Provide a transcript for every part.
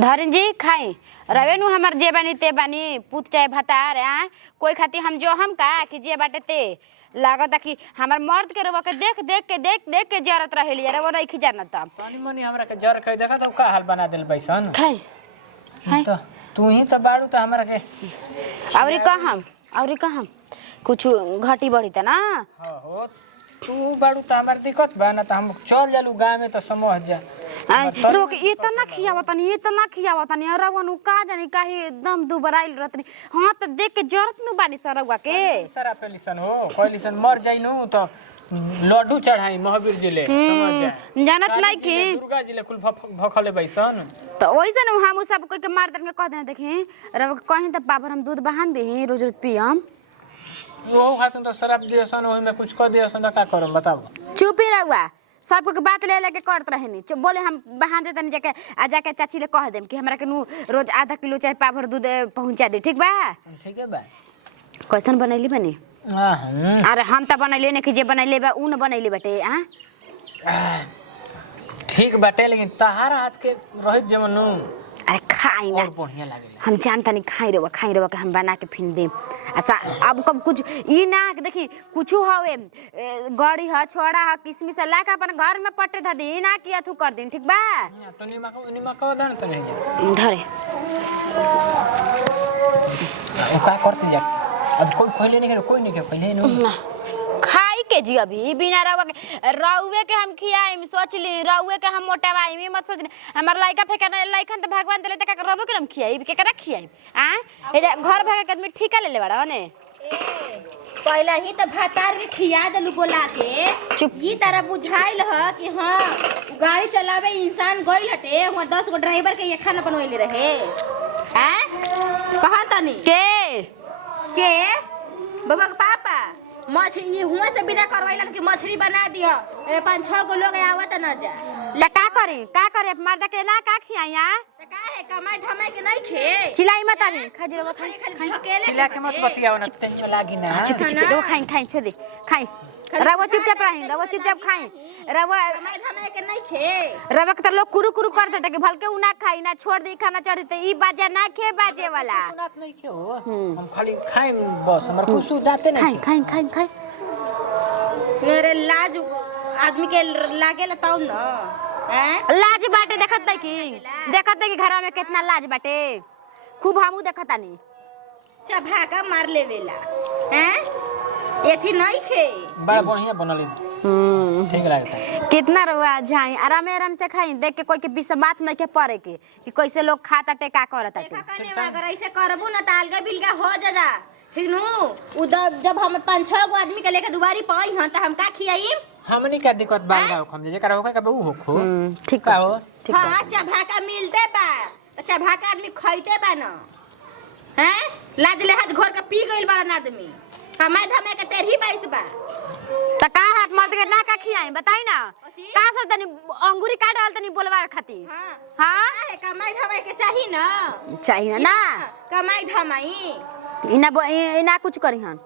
धरिन जी खाई रवे नु हमर जे बानी ते बानी पूत चाहे भतार कोई खाती हम जो हम का कि जे बाटे ते लागत कि हमर मर्द के रवा के देख के जरत रहेली रे वो नहीं खिजाना त तनी मनी हमरा के जर कह देखा तो का हाल बना देल बैसन खाई तो तू ही तो बाड़ू तो हमरा के औरी का हम कुछ घटी बढ़ी त ना हां हो तू बाड़ू तो हमर दिक्कत बा ना त हम चल जालू गांव में तो समझ जा रोक इतना खियावतनी रवनु का जानी काहे एकदम दुबराइल रहतनी हां त देख के जरत नु बानी सरगवा के सारा पेलिसन हो कोइलिसन मर जाइनु तो लड्डू चढ़ाई महावीर जी ले समझ जा जानत नहीं कि दुर्गा जी ले कुल भखले बैसन तो ओइसन हम सब कोई के मार दर के कह दे देखी रव कहीं त पावर हम दूध बहान देही रोज रोज पियम वो हाथन तो शराब दियसन ओहि में कुछ क दियसन का करम बताओ चुप ही रहुआ सबको के बात ले लेके करत रहनी बोले हम बहान दे तनी जाके आ जाके चाची ले कह देम कि हमरा के नु रोज आधा किलो चाहे पावर दूध पहुंचा दे ठीक बा ठीक है बा कैसन बनैली बनी अरे हम त बनैले ने कि जे बनैले बा उ न बनैले बाटे ठीक बाटे लेकिन तहार हाथ के रहित जमन नु अरे खाई ना बढ़िया लागेला हम जानता नहीं खाई रवा के हम बना के फिन देम अच्छा अब कब कुछ ई ना देखी कुछ हवे गड़ी ह छोड़ा ह किसमिस ला के अपन घर में पट्टे ध दी ना कि अथु कर दिन ठीक बा तो निमक दान त नहीं धरे ओ का करते जा अब कोई खोले नहीं कोई नहीं के पहले नु खाई के जी अभी बिना रउवे के हम खियाई सोचली रउवे के हम मोटावाई मत सोचली हमर लइका फेका लइकन त भगवान देले त का रउवे के हम खियाई केकरा खियाई ए घर भागे के आदमी ठीका ले ले बड़ा ने पहला ही तो भातार के खिया देलू बोला के ये तारा बुझाइल ह कि हां गाड़ी चलावे इंसान गइल हटे वहां 10 गो ड्राइवर के ये खाना बनवैले रहे हैं कहां तनी के बाबा के पापा मछली हुआ से बिना करवाइलन कि मछली बना दियो 5-6 गो लोग आवत न जा ल का करे मर्दा के ना का खियाया त का है कमाई धमाई के नहीं खे चिल्लाई मत अभी खजरवा खाई चिल्ला के मत बतियाओ ना टेंशन लागी ना चुप रो खाई छोड़ दे खाई रवा चुपचाप रही रवा चुपचाप खाई रवा कमाई धमाई के नहीं खे रवा के त लोग कुरु कर देता कि भलके उ ना खाई ना छोड़ दे खाना चढ़ दे ई बाजा ना खे बाजे वाला सुनात नहीं के हो हम खाली खाई बस हमर कुछ जाते नहीं खाई मेरे लाज आदमी के लागेला तौ न लाज बाटे देखत नहीं कि घर में कितना लाज बाटे खूब हमू देखता नहीं चभाका मार लेवेला हैं एथी नहीं खे बड़ा बढ़िया बनली ठीक लागता कितना रवा जाई आराम से खाई देख के कोई के बीच बात नहीं के पड़े के कि कैसे लोग खाता टेका करता अगर ऐसे करबू न त अलगा बिलगा हो जा ठीक नु जब हम 5-6 गो आदमी के लेके दुबारी पाई हन त हम का खियाई हमनी का दिक्कत बा गाँव हम जेकरा होके का बहु होखो ठीक का हो हां चभाका मिलते बा चभाका आदमी खइते बा न हैं लाज लेहाज घर का पी गइल बड़ा आदमी कमाई धमाई के तेरही 22 बा त का हाथ मर्द के ना का खियाई बताई ना का से तनी अंगूरी काट डाल तनी बोलवा खाती हां कमाई धमाई के चाहिए ना कमाई धमाई इना कुछ करी हन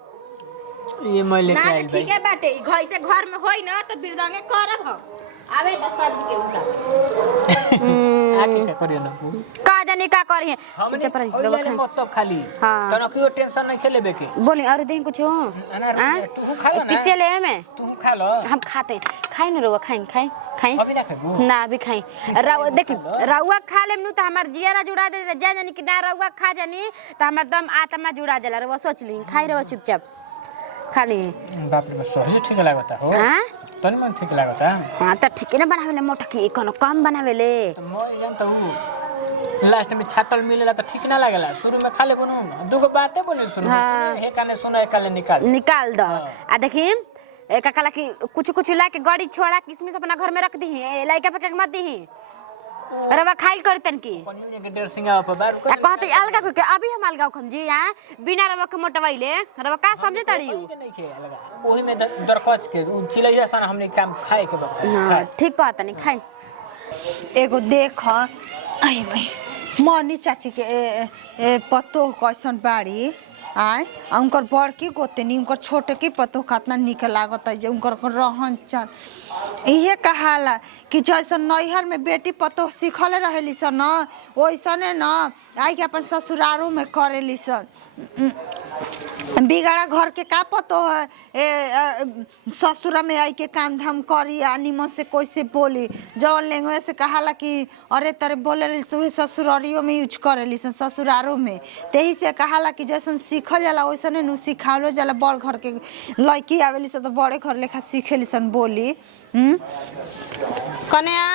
ये मैं लेके ना आई ठीक है बाटे घर से घर में होई ना तो बिरदांगे करब हम आवे त सज के उला आके का करियो ना का जाने का करी है चुपचाप रही मतलब खाली तनो कियो टेंशन नहीं लेबे के बोली और दें कुछ तू खा लो ना पीछे ले में तू खा लो हम खाते खाई ना रोवा खाई अभी ना खाबू ना अभी खाई देखी रउआ खा लेम नु त हमर जियारा जुड़ा दे जानी कि ना रउआ खा जानी त हमर दम आत्मा जुड़ा जाला रउआ सोच ली खाई रउआ चुपचाप खाली बाप रे सही ठीक लागता हो हां तनी मन ठीक लागता हां त ठीक ने बनावेले मोटा की कोनो कम बनावेले त म जानता हूं लास्ट में छाटल मिलेला त ठीक ना लागेला शुरू में खा ले कोनो दुगो बातें बने शुरू में हे काने सुना एक काले निकाल दो आ देखी एक काला की कुछ ला के गड़ी छोड़ा किसमिस अपना घर में रख दी लइका पे मत दी रवा खाइल करतन की पनियो के डेढ़ सिंगा पर बार आ कहते अलगा के अभी हम अलगा खम जी बिना रवा के मोटवाइले रवा का समझे तड़ी नहीं के अलगा ओही में दरकच के चिलैया सन हमने काम खाए के बा ठीक कहत नहीं खाई एगो देख आई भाई मनी चाची के पतो कैसन बाड़ी आए उनकर बड़की गोतनी उनकर छोटकी पतो कितना निक लागत है जे उनकर रहन चल इहे कहाला कि जैसे नैहर में बेटी पतो सीखले रहेली सन न वैसने न आई के अपन ससुरारों में करेली सन बिगड़ा घर के का पतो है ससुरा में आई के काम धाम करी आ निमन से कैसे बोली जवन लेंगे से कहाला कि अरे तरे बोले ससुरारियों में यूज करेली सन ससुरारों में तेही से कहाला कि जैसन सीखल जाला वैसने नु सिखावलो जाला बड़ घर के लड़की आवेली सन तो बड़े घर लेखा सीखेली सन बोली कन्या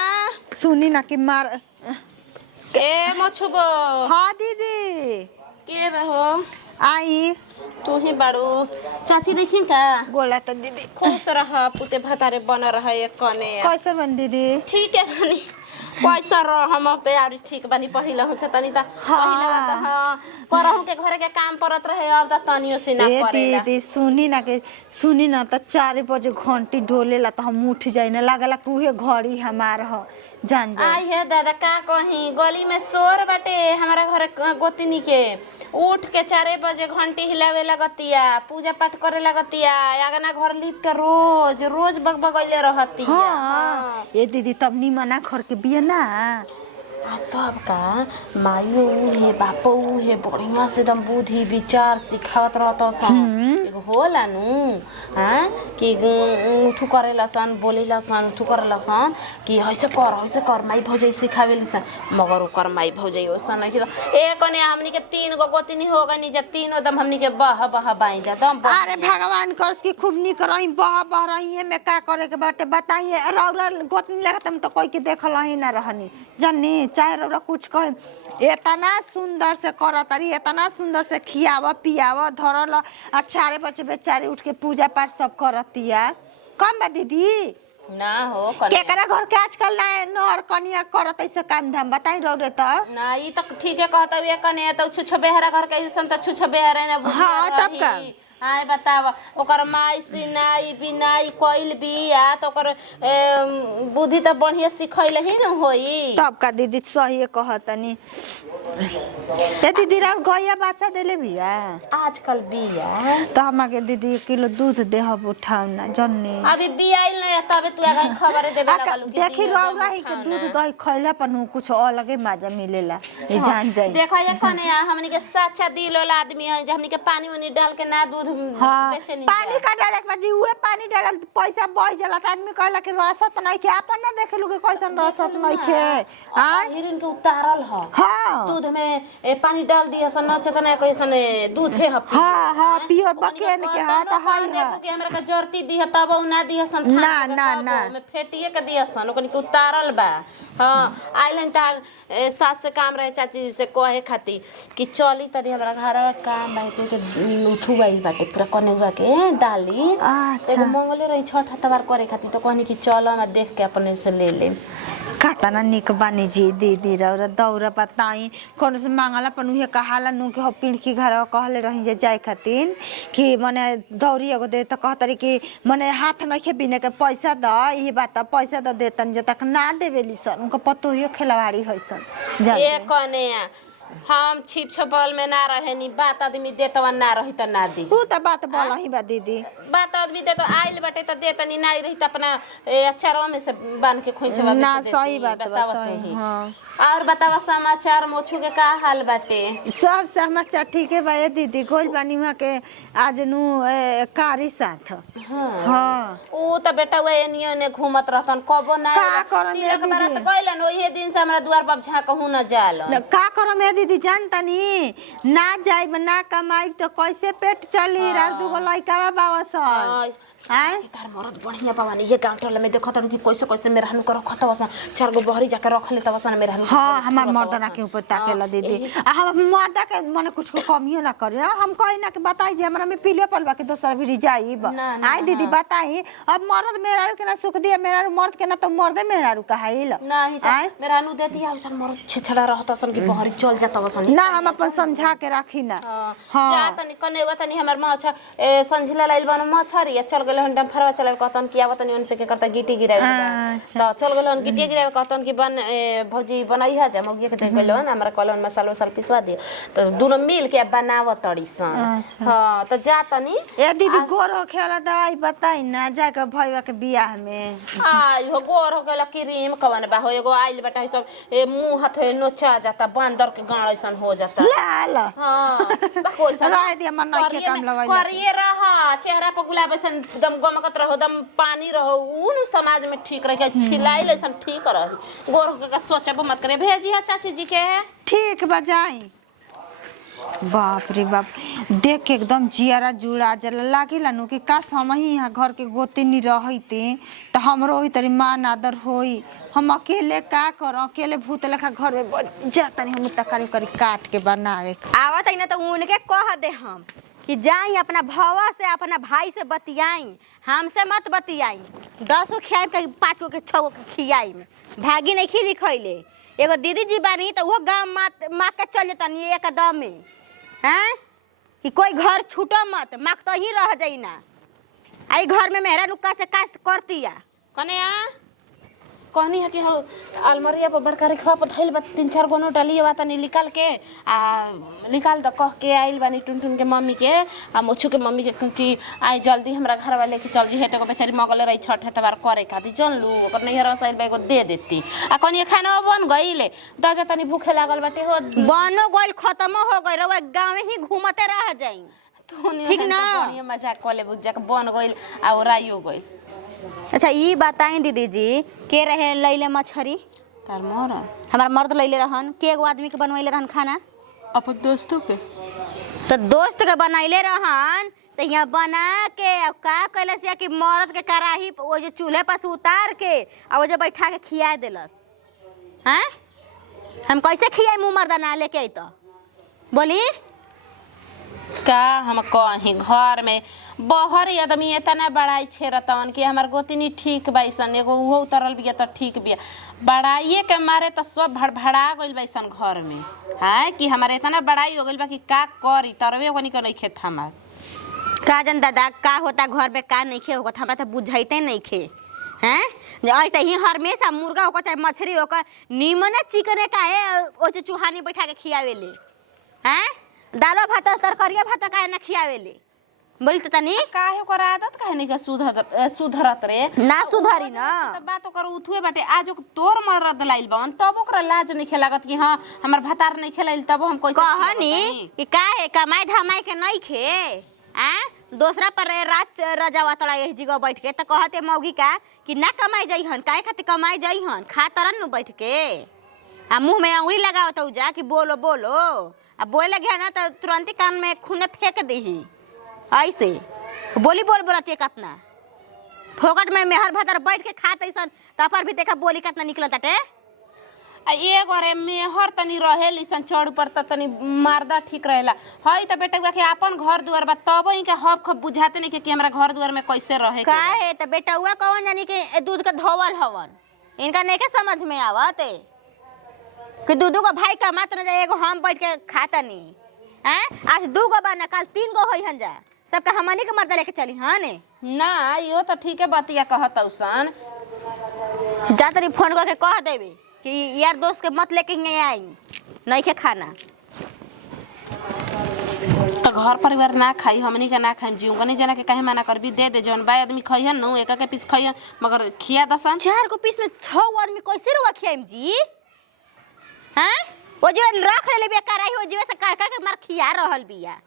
सुनी ना कि मार ए मछुबो हाँ दीदी के हो आई तू ही बाड़ू चाची देखी का बोला तो दीदी खुश रहा पुते भतारे बन रहा एक कने कैसे बन दीदी ठीक है बनी पैसा रह हम अब तैयारी ठीक बनी पहिला हो से तनी ता पहिला त हां करहु के घरे के काम परत रहे अब त तनियो से ना पड़ेला दीदी सुनी ना त 4 बजे घंटी ढोलेला त हम उठ जाई ना लागला कि उहे घड़ी हमार ह जान जा आई है दादा का कहीं गली में शोर बाटे हमारा घर गोतनी के उठ के 4 बजे घंटी हिलावे लगतिया पूजा पाठ करे लगतिया आगना घर लिप के रोज बगबगैले रहती हां ये दीदी तब नी मना घर के बिया ना तब का मायो हे बापो हे बढ़िया से एकदम बुद्धि विचार सिखावत रहत सन एगो होला नु हां कि उठू करेला सन बोलेला सन उठू करेला सन कि ऐसे कर माई भौजाई सिखावेली सन मगर ओकर माई भौजाई ओसन नहीं एक ने हमनी के 3 गो गोतनी हो गनी जे तीनों दम हमनी के बह बाई जा दम अरे भगवान करस की खूब निक रही बह रही में का करे के बाटे बताइए रौरा गोतनी लगत हम तो कोई के देखल ही ना रहनी जानी चाहे रौरा कुछ कहे इतना सुंदर से करतरी इतना सुंदर से खियावा पियावा धरल आ 4 बजे बेचारी उठ के पूजा पाठ सब करतिया कम बा दीदी ना हो कन्या केकरा घर के आजकल ना नर कनिया करत ऐसे काम धाम बताई रौरे त ना ई तक ठीक है कहता ये कने त छुछ बेहरा घर के सन त छुछ बेहरा ना बुझ हाँ, तब का? आय बताव ओकर माई सिनाई बिनाई कोइल बिया त ओकर बुद्धि त बढ़िया सिखैल ही न होई तब का दीदी सही कहतनी ते दीदी राव गया बच्चा देले बिया आजकल बिया त हमके दीदी 1 किलो दूध देहब उठाव ना जन्नी अभी बियाइल न तबे तू आगे खबर देबे लगलू कि देखी रौ रही के दूध दही खइला पनु कुछ अलगे मजा मिलेला ये जान जाई देखो ये कने हमनी के सच्चा दिल वाला आदमी है जे हमनी के पानी उनी डाल के ना दूध हाँ, पानी का डाले के जी उहे पानी डालल पैसा बह जाला त आदमी कहला कि रसत नहीं के अपन ना देखलू के कैसन रसत नहीं के हां हिरन के उतारल ह हां दूध में पानी डाल दिया सन चेतना कैसन दूध है हां पियर बकेन के हां त हाय देखो कि हमरा के जर्ती दी है तब ना दी है सन ना में फेटिए के दिया सन ओकनी के उतारल बा हां आइलन तार सास से काम रहे चाची से कहे खाती कि चली तनी हमरा घर काम बाई के उठू गई बाटे पूरा कने हुआ के डाली एगो मंगले रही छठ हतवार करे खाती तो कहनी कि चल मैं देख के अपने से ले ले कातना निक बानी जी दीदी रौरा दौरा बताई कौन से मांगला पन उहे कहाला नु के पिंडकी घर कहले रही जे जाय खातिन कि माने दौरी एगो दे त कहतरी कि माने हाथ नखे बिने के पैसा द ई बात पैसा द देतन जे तक ना देवेली सन उनका पतो ही खिलवाड़ी होइसन ए कने हम छिप छपल में ना रहे नी बात आदमी देतवा ना रही त ना दी उ त बात बोला ही बा दीदी बात आदमी दे तो आइल बाटे त देतनी ना रही त अपना अचारवा में से बांध के खोइचवा ना सही बात बा सही हां और बतावा समाचार मोछू के का हाल बाटे सब समाचार ठीक है भाई दीदी गोल बानी वहां के आज नु कारी साथ हां ओ त बेटा वे एनियो ने घूमत रहतन कबो ना का करम ए दीदी बारात गइलन ओही दिन से हमरा दुआर पर झाकहु न जालन का करम ए दीदी जानतनी ना जाइब ना कमाइब तो कैसे पेट चली और दुगो लइका बावसन हां तार मरद बढ़िया पावानी ये गांठल में देखत कि कैसे कैसे मेहरानू कर रखत बसन 4 गो बहरी जाके रख लेत बसन मेहरानू हां हमार मर्दना के ऊपर ताकेला दीदी आ हम मर्दा के माने कुछ कमियो ना करे हम कहि ना कि बताई जे हमरा में पीले पलवा के दोसर भी जाइब आई दीदी बताई अब मर्द मेहरारू के ना सुख दिया मेहरारू मर्द के ना तो मर्दे मेहरारू कहाइल नहीं त मेहरानू दे दिया ओसन मरद छेछड़ा रहत सन कि बहरी चल जात बसन ना हम अपन समझा के रखी ना हां जा तनी कने वतनी हमर माछा संझिला लाइल बन मछरी चल गेल हन डम्फरवा चलावे कहतन कि आवत नहीं उनसे के करता गिट्टी गिरावे तो चल गेल हन गिट्टी गिरावे कहतन कि भौजी बनाई है जा मौगिया के दे गेल हन हमरा कहलन मसाला वसाला पिसवा दियो तो दोनों मिल के बनावत तड़ी सन हां तो जा तनी ए दीदी गोर होखे वाला दवाई बताई ना जाके भईवा के बियाह में आई हो गोर हो गेला क्रीम कवन बा हो एगो आइल बेटा सब मुंह हाथ नोचा जाता बंदर के गाड़ ऐसन हो जाता लाल हां कोई रह दिया मन नहीं के काम लगाई करिए रहा चेहरा पर गुलाब ऐसन एकदम गमकत रहो एकदम पानी रहो उ समाज में ठीक रहे छिलाई ऐसन ठीक रही गोर हो के सोचबो मत करे भेजी है चाची जी के ठीक बजाई बाप रे बाप देख के एकदम जियारा जुड़ा जला लागिला नु कि काश हम ही यहाँ घर के गोतिनी रहते तो हमरो ही तरी मान आदर होई हम अकेले का कर अकेले भूत लेखा घर में जातनी हम तकारी करी काट के बनावे आवत है ना तो उनके कह दे हम कि जाई अपना भवा से अपना भाई से बतियाई हमसे मत बतियाई 10 गो खियाई के 5 गो के 6 गो के खियाई में भागी नहीं खिली खइले एगो दीदी जी बानी तो वो गांव माँ के चल जतनी एकदम में हैं कि कोई घर छूटो मत माँ तो ही रह जाई ना आई घर में मेहरा नुक्का से कास करतिया कने आ कहनी है कि हो अलमारिया पर बड़का रखवा पर धइल बा 3-4 गो नोट लिया तनी निकाल के निकाल द कह के आइल बानी टुनटुन के मम्मी के आ मोछू के मम्मी के कि आई जल्दी हमरा घर वाले के चल जी है तो बेचारी मगल रही छठ है तबार करे खाती चल लू ओकर नहीं रह साइल एगो दे देती आ कनी खाना बन गइले दजा तनी भूखे लागल बाटे हो बनो गइल खत्म हो गइल रवा गांव ही घूमते रह जाई ठीक ना बढ़िया मजाक कोले बुझा के बन गइल आ राइयो गइल अच्छा ये बताएं दीदी जी के रहे लैले मछरी तार मोर हमार मर्द लैले रहन के एगो आदमी के बनवैले रहन खाना अपन दोस्तों के तो दोस्त के बनैले रहन तो यहाँ बना के का कैले से कि मर्द के कराही वो जो चूल्हे पर से उतार के और वो जो बैठा के खिया देलस हैं हम कैसे खियाई मुंह मर्दा ना लेके आई तो बोली का हम कहीं घर में बहर आदमी इतना बड़ाई छेरतवन कि हमार गोतिनी ठीक बैसन एगो उहो उतरल बिया तो ठीक बिया बड़ाइए के मारे तो सब भड़भड़ा गइल बैसन घर में हैं कि हमारे इतना बड़ाई हो गइल बा कि का करी तरवे ओकनी के नहीं खेत हमार का जन दादा का होता घर में का नहीं खे होगा हमरा तो बुझाइते नहीं खे हैं ऐसे ही हमेशा मुर्गा होकर चाहे मछली होकर नीमन चिकन का है ओ चूहानी बैठा के खियावेले हैं दालो भात तरकारिया भात काहे ना खियावेले बोली तो तनी काहे ओकर आदत काहे नहीं का सुधरत रे ना सुधरी ना त बात ओकर उठुए बाटे आज तोर मरद लाइल बन तब ओकरा लाज नहीं खेलागत कि हां हमर भतार नहीं खेलाइल तब हम कैसे कहनी कि काहे कमाई धमाई के नहीं खे आ दूसरा पर रात रजावा तड़ा यही जगह बैठ के त कहते मौगी का कि ना कमाई जाई हन काहे खातिर कमाई जाई हन खा तरन न बैठ के आ मुंह में अंगुली लगावत हो जा कि बोलो बोलो अब बोले लगे ना तो तुरंत कान में खून फेंक देही ऐसे बोली बोल बोलती है कितना फोकट में मेहर भतर बैठ के खात ऐसन तपर भी देखा बोली कितना निकलत बाटे आ एगो रे मेहर तनी रहे लिसन चढ़ पर तनी मारदा ठीक रहेला हई त बेटा के अपन घर दुआर बा तब ही के हब खब बुझाते नहीं कि हमरा घर दुआर में कैसे रहे का है त बेटाउआ कौन जानी के दूध के धोवल हवन इनका नहीं के समझ में आवत कि दूधू को भाई का मात्र जाए एगो हम बैठ के खाता नहीं हैं आज 2 गो बना कल 3 गो होई हन जा सबका हमनी के मर्दा लेके चली हां ने ना यो तो ठीक है बतिया कहत औसन जा तरी फोन करके कह देबे कि यार दोस्त के मत लेके नहीं आई नहीं के खाना तो घर परिवार ना खाई हमनी के ना खाई जीव नहीं जाना के कहे मना करबी दे दे जौन बाय आदमी खइहन नु एक के पीस खइहन मगर खिया दसन 4 को पीस में 6 आदमी कैसे रुआ खियाम जी हैं वो जो रख ले बिया कराई हो जीवे से काट काट के मार खिया रहल बिया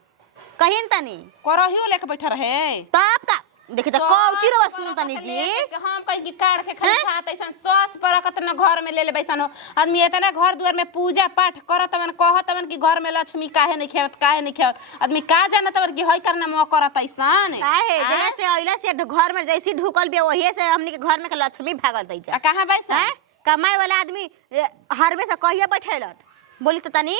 कहिन तनी करहियो लेके बैठा रहे तब का देखि त कौची रो सुन तनी जी हम कहि कि काट के खाई खात ऐसन सस पर कतना घर में ले ले बैसन आदमी एतना घर दुआर में पूजा पाठ करत मन कहत मन कि घर में लक्ष्मी काहे नहीं खेवत काहे नहीं खेवत आदमी का जानत मन कि हई करना म करत ऐसन काहे जैसे आइला से घर में जैसी ढुकल बे वही से हमनी के घर में के लक्ष्मी भागल दै जा कहां बैसन कमाई वाला आदमी हर में से कहिए बैठेलन बोली तो तनी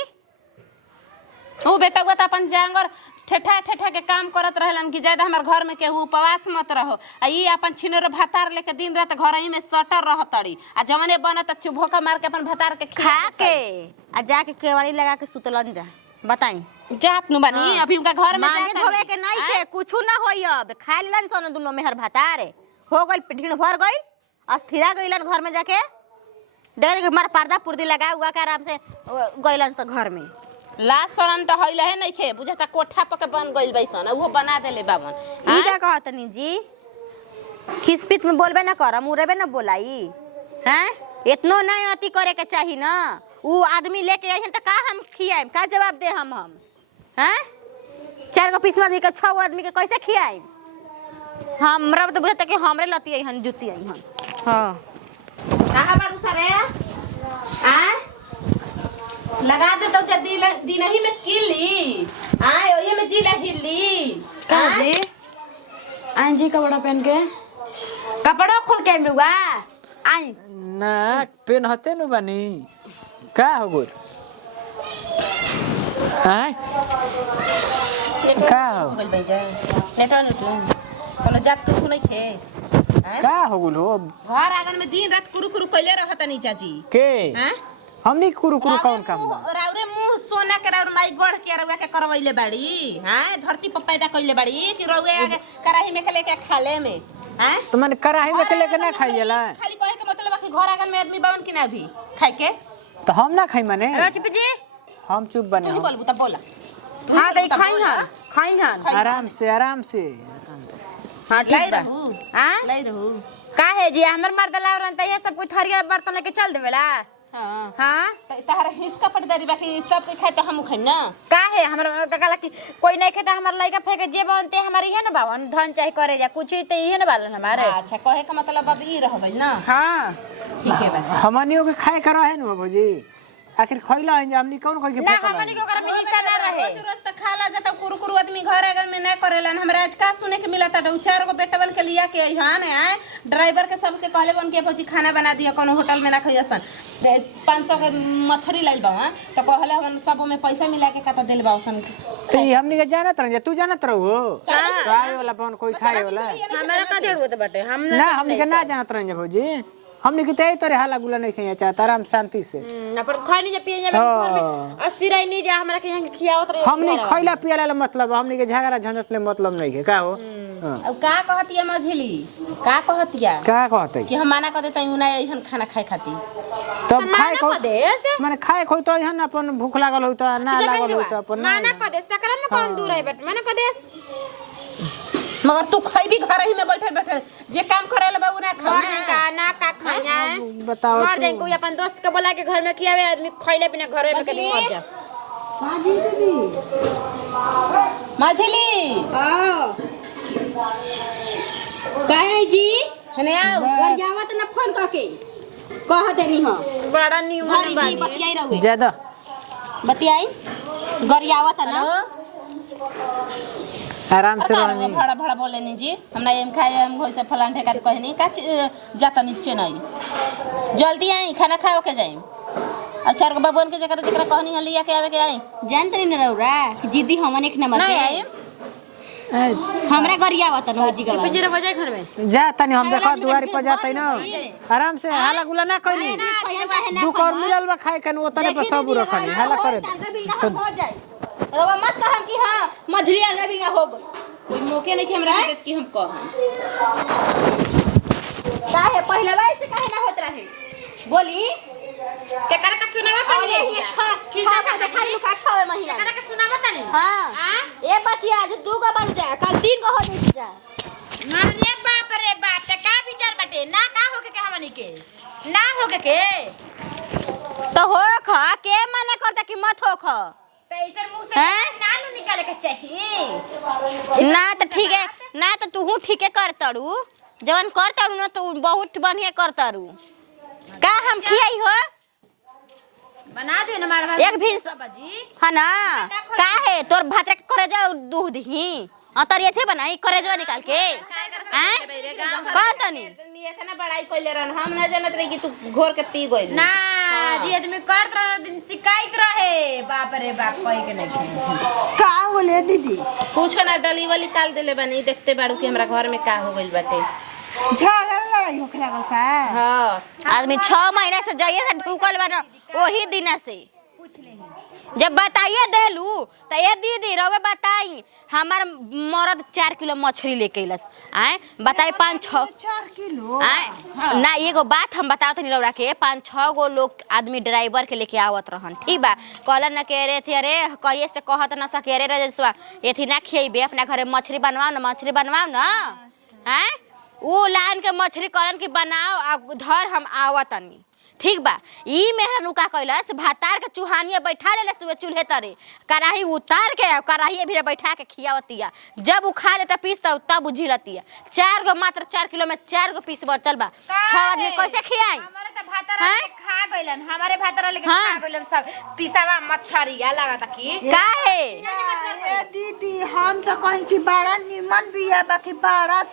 ओ बेटा वो तो अपन जांगर ठेठा ठेठा के काम करत रहलन कि ज्यादा हमर घर में केहू उपवास मत रहो आ ई अपन छिनरो भातार लेके दिन रात घर ही में सटर रहतड़ी आ जवने बनत चुभोका मार के अपन भातार के खा के आ जाके केवाड़ी लगा के सुतलन जा बताई जात नु बानी अभी उनका घर में मांगे जाता धोवे के नहीं के कुछ ना होई अब खा लेलन सोन दुनो मेहर भातारे हो गइल ढीण भर गइल अस्थिरा गइलन घर में जाके देख के मार पर्दा पुर्दी लगा हुआ के आराम से गइलन से घर में लाश शरण तो हइल है नहीं खे बुझाता कोठा पके बन गइल बैसन वो बना देले बावन ई का कहतनी जी खिसपित में बोलबे ना कर मुरेबे ना बोलाई हैं इतनो नहीं अति करे के चाही ना उ आदमी लेके आइहन त का हम खियाएम का जवाब दे हम हैं 4 गो पीस आदमी के 6 गो आदमी के कैसे खियाएम हमरा तो बुझाता कि हमरे लती आइहन जुती आइहन हां कहां बाड़ू सरे आ लगा दे तो दिन ही में किली आए ओये में जिला हिली का जी आई जी कपड़ा पहन के कपड़ा खोल के रुआ आई ना पेन हते नु बानी का हो गुर आय का हो गइल बैजा नहीं तो कोनो जात के सुनै छे का हो गुल हो घर आंगन में दिन रात कुरु कुरु कइले रहत नहीं चाची के हैं हमनी कुरु कुरु कौन काम बा राउरे मुंह सोना के राउर माई गढ़ के रउआ के करवइले बाड़ी हैं धरती पर पैदा कइले बाड़ी कि रउआ आगे कराही में के लेके खाले में हैं तो मैंने कराही में के लेके ना खाई जाला खाली कहे के मतलब कि घर आंगन में आदमी बावन कि ना भी खाए के तो हम ना खाई माने रोचिप जी हम चुप बने तू ही हम। बोलबू तब बोला हां दई खाई हन आराम से हां लाई ठीक बा रहू हां लाई रहू का है जी हमर मर्द लावरन त ये सब कुछ थरिया बर्तन लेके चल देवेला हां हां तहरा हिस्सा पटदारी बाकी सब के खाए तो हम खाई ना का है हमरा कहला कि कोई नहीं खेता हमर लइका फेंके जे बनते हमारे ये ना बावन धन चाहे करे जा कुछ तो ये ना बालन हमारे अच्छा कहे का मतलब अब ई रह गइल ना हां ठीक है बा हमनियो के खाए करो है नु बाबूजी आखिर खइला है हमनी कौन कोई के ना पकड़ हमनी के ओकरा में हिस्सा ना रहे जरूरत त खाला जाता कुरु कुरु आदमी घर आगल में ना करेलन हमरा आज का सुने के मिला ता 4 गो बेटवन के लिया के अइहान है ड्राइवर के सबके कहले बन के भौजी खाना बना दिया कोनो होटल में ना खइसन 500 के मछली लाइल बा त कहले हम सब में पैसा मिला के कता देल बासन तो ये हमनी के जानत रह तू जानत रहो तो आए वाला पवन कोई खाए वाला हमरा का जरूरत बाटे हम ना हमनी के ना जानत रह भौजी हमनी के तई तोरे हाला गुला नहीं खाया चाहता आराम शांति से ना पर खाई नहीं जा पिए जा घर में अस्थिर ही नहीं जा हमरा के यहां खियावत रहे हमनी खइला पियला मतलब हमनी के झगड़ा झंझट ले मतलब नहीं है का हो अब का कहतिया मझली का कहतिया का कहते कि हम माना कर देता हूं ना एहन खाना खाए खाती तब खाए को दे से माने खाए को तो यहन अपन भूख लागल होई तो ना लागल होई तो अपन माना क दे सकरा में कौन दूर है बट माना क दे मगर तू खइबी घर ही में बैठल बैठल जे काम करेला बाबू ना खा घर का ना का खाया बताओ मर जाए कोई अपन दोस्त के बोला के घर में किया आदमी खइले बिना घर में कभी मर जा हाजी दीदी मछली काहे जी हने आओ गरियावा त ना फोन करके कह देनी हो बड़ा न्यू घरी जी बतियाई रहुए ज्यादा बतियाई गरियावा त ना आराम से रहनी भाड़ा भाड़ा बोले नहीं जी हम ना एम खाए हम होई से फलान ठेका कहनी का जाता नीचे नहीं जल्दी आई खाना खाओ के जाई और 4 गो बाबून के जकरा जकरा कहनी लिया के आवे के आई जानत नहीं न रौरा कि जिद्दी हमन एक नंबर नहीं के आई हमरा गरियावा त न जी गवा पिजरे बजाए घर में जा तनी हम देखो दुआरी पर जाते ना आराम से हाला गुला ना कइनी दू कौर मिलल बा खाए कन ओतने पर सब रखनी हाला करे हो जाए रवा मत कहम कि हां मझली आगे भी हो कोई मौके नहीं कि हमरा देत कि हम कह काहे पहले वाला से काहे ना होत रहे बोली केकरा का सुनावा तनी खिसा का खाली लुका 6 महीना केकरा का सुनावा तनी हां ए बचिया आज 2 गो बढ़ जा कल 3 गो हो जाई जा अरे बाप रे बाप ते का विचार बाटे ना का होके के हमनी के ना होके के तो हो खा के मने करता कि मत हो खा पैसा मुंह से नानू निकाले के चाहिए ना तो ठीक है ना तो तू ठीक है कर तड़ू जवन कर तड़ू ना तो बहुत बढ़िया कर तड़ू का हम खियाई हो बना दे ना मार एक भी बाजी है ना का है तोर भात करे जाओ दूध ही तरिए थे बनाई करे जो निकाल के हैं का तनी एखना बड़ाई कइले रहन हम ना जानत रही कि तू घोर के पी गइल ना जी आदमी करत रह दिन शिकायत रहे बाप रे बाप कहि के नहीं का बोले दीदी कुछ ना डली वाली काल देले बानी देखते बाड़ू कि हमरा घर में का हो गइल बाटे झगड़ा लड़ाई होखे लागल का हां आदमी 6 महीना से जाइए से ढुकल बना वही दिन से पूछ ले जब बताइए देलू तो ये दीदी रउवे बताई हमार मरद 4 किलो मछली लेके अइलस आए बताई 5-6 4 किलो आए ना एगो बात हम बताओ तनी रउरा के 5-6 गो लोग आदमी ड्राइवर के लेके आवत रहन ठीक बा कहलन न के रे थे अरे कहिए से कहत ना सके रे रजसवा एथी ना खियबे अपना घरे मछली बनवाओ ना हैं उ लान के मछली कहलन कि बनाओ आ धर हम आवतनी ठीक बा ई मेहरानू का कैलस भातार के चूहानिया बैठा लेले सुबह चूल्हे तरे कढ़ाई उतार के कढ़ाई भी बैठा के खियावतिया जब उ खा लेता पीस तब उझिलतिया 4 गो मात्र 4 किलो में 4 गो पीस बचल बा 6 आदमी कैसे खियाई हमारे तो भातारा लेके खा गइलन हमारे भातारा लेके खा गइलन सब पिसावा मछरिया लागता की काहे ए दीदी हम तो कहीं की बड़ा निमन बिया बाकी बड़ा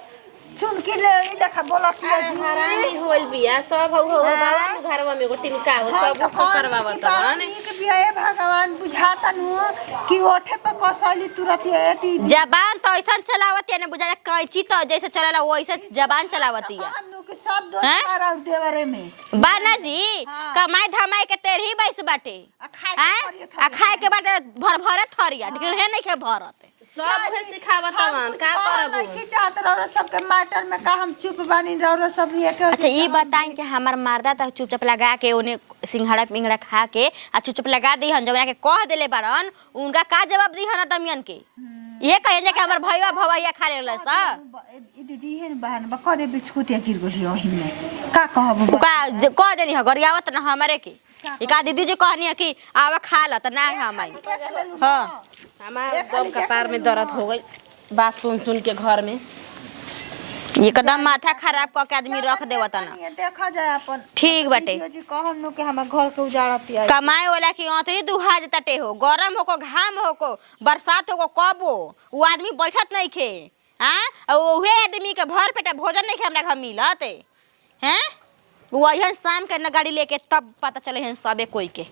चुनकी ले लेखा बोलत है जी हरामी होल बिया सब हो बाबा घरवा में एगो टिनका हो सब करवावत हन के बिया ए भगवान बुझाता नु कि ओठे पे कसली तुरंत है दीदी जबान तो ऐसा चलावती है ना बुझा कैंची तो जैसे चलेला वैसे जबान चलावती है हम लोग के सब दोस्त मारा देवरे में बाना जी कमाई धमाई के तेरही बैस बाटे आ खाए के बाद भर थरिया ढेर नहीं के भरत सब है सिखावत हन का करब लड़की चाहत रहो सबके मैटर में का हम चुप बानी रहो सब ये के अच्छा ये बताएं कि हमार मर्दा तो चुपचाप लगा के उन्हें सिंघाड़ा पिंगड़ा खा के आ चुपचाप लगा दी हन जब के कह देले बारन उनका का जवाब दी हन दमियन के ये कहे जे कि हमर भईवा भवैया खा लेले सब दीदी है बहन बा दे बिस्कुटिया गिर गेली ओही में का कहब का कह देनी ह गरियावत न हमरे के एका दीदी जी कहनी है कि आवा खा ल त ना हम आई हां हमार दम कपार में दर्द हो गई बात सुन के घर में एकदम माथा खराब क के आदमी रख देवत ना ये देखा जाए अपन ठीक बाटे दीदी जी कहम नो के हमर घर के उजाड़ती है कमाए वाला की औतरी दुहा जतटे हो गरम हो को घाम हो को बरसात हो को कबो वो आदमी बैठत नहीं खे हां ओहे आदमी के भर पेटा भोजन नहीं खे हमरा घर मिलत हैं वो शाम के न गाड़ी लेके तब पता चले हैं सबे कोई के